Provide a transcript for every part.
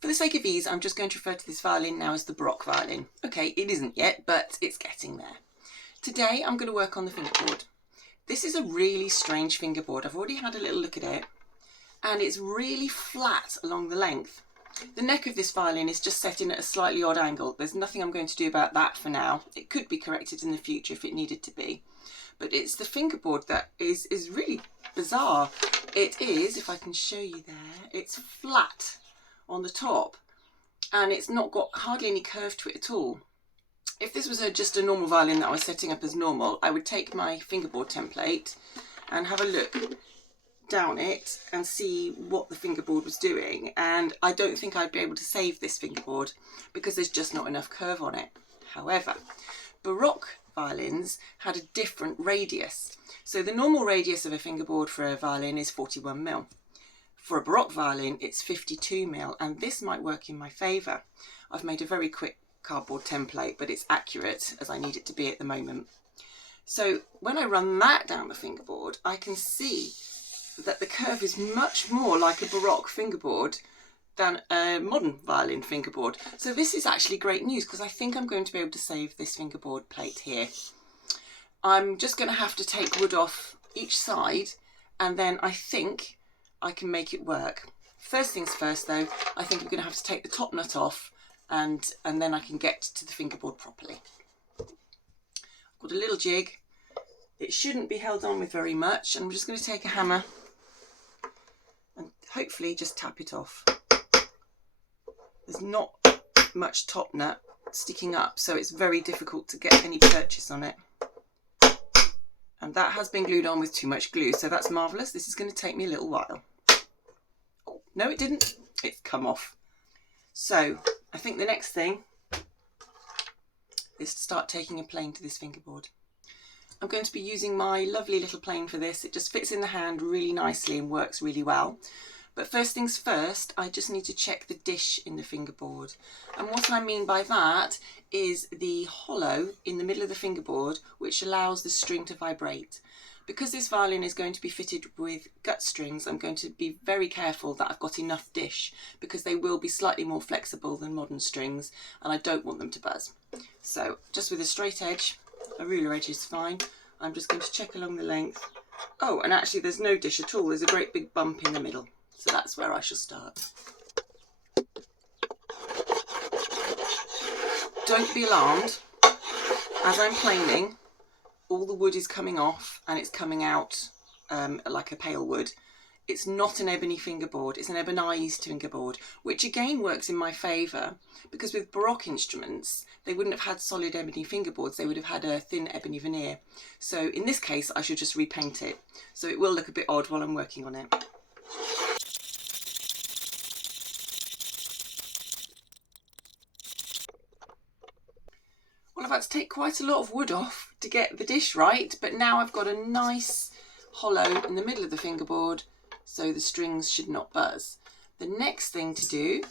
For the sake of ease, I'm just going to refer to this violin now as the Baroque violin. Okay, it isn't yet, but it's getting there. Today I'm going to work on the fingerboard. This is a really strange fingerboard. I've already had a little look at it, and it's really flat along the length. The neck of this violin is just set in at a slightly odd angle. There's nothing I'm going to do about that for now. It could be corrected in the future if it needed to be. But it's the fingerboard that is really bizarre. It is, if I can show you there, it's flat on the top and it's not got hardly any curve to it at all. If this was just a normal violin that I was setting up as normal, I would take my fingerboard template and have a look down it and see what the fingerboard was doing, and I don't think I'd be able to save this fingerboard because there's just not enough curve on it. However, Baroque violins had a different radius. So the normal radius of a fingerboard for a violin is 41mm. For a Baroque violin it's 52mm, and this might work in my favour. I've made a very quick cardboard template, but it's accurate as I need it to be at the moment. So when I run that down the fingerboard, I can see that the curve is much more like a Baroque fingerboard than a modern violin fingerboard. So this is actually great news because I think I'm going to be able to save this fingerboard plate here. I'm just going to have to take wood off each side, and then I think I can make it work. First things first though, I think I'm going to have to take the top nut off and then I can get to the fingerboard properly. I've got a little jig. It shouldn't be held on with very much, and I'm just going to take a hammer and hopefully just tap it off. There's not much top nut sticking up, so it's very difficult to get any purchase on it. And that has been glued on with too much glue, so that's marvellous. This is going to take me a little while. Oh, no it didn't. It's come off. So I think the next thing is to start taking a plane to this fingerboard. I'm going to be using my lovely little plane for this. It just fits in the hand really nicely and works really well. But first things first, I just need to check the dish in the fingerboard. And what I mean by that is the hollow in the middle of the fingerboard, which allows the string to vibrate. Because this violin is going to be fitted with gut strings, I'm going to be very careful that I've got enough dish, because they will be slightly more flexible than modern strings and I don't want them to buzz. So just with a straight edge, a ruler edge is fine. I'm just going to check along the length. Oh, and actually there's no dish at all. There's a great big bump in the middle. So that's where I shall start. Don't be alarmed. As I'm planing, all the wood is coming off and it's coming out like a pale wood. It's not an ebony fingerboard, it's an ebonized fingerboard, which again works in my favour, because with Baroque instruments, they wouldn't have had solid ebony fingerboards, they would have had a thin ebony veneer. So in this case, I should just repaint it. So it will look a bit odd while I'm working on it. Well, I've had to take quite a lot of wood off to get the dish right, but now I've got a nice hollow in the middle of the fingerboard, so the strings should not buzz. The next thing to do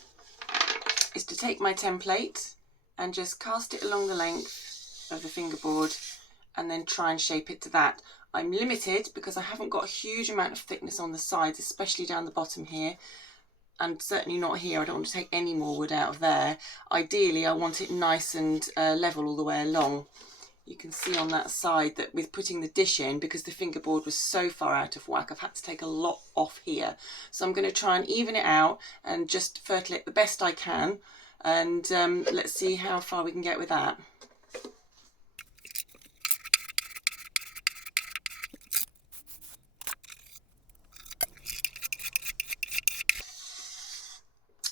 is to take my template and just cast it along the length of the fingerboard and then try and shape it to that. I'm limited because I haven't got a huge amount of thickness on the sides, especially down the bottom here, and certainly not here. I don't want to take any more wood out of there. Ideally I want it nice and level all the way along. You can see on that side that with putting the dish in, because the fingerboard was so far out of whack, I've had to take a lot off here. So I'm going to try and even it out and just fertile it the best I can, and let's see how far we can get with that.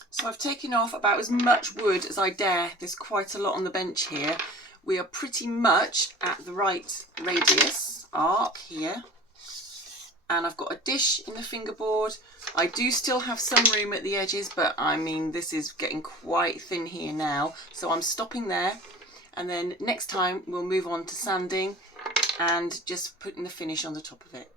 So I've taken off about as much wood as I dare. There's quite a lot on the bench here. We are pretty much at the right radius arc here, and I've got a dish in the fingerboard. I do still have some room at the edges, but I mean this is getting quite thin here now, so I'm stopping there, and then next time we'll move on to sanding and just putting the finish on the top of it.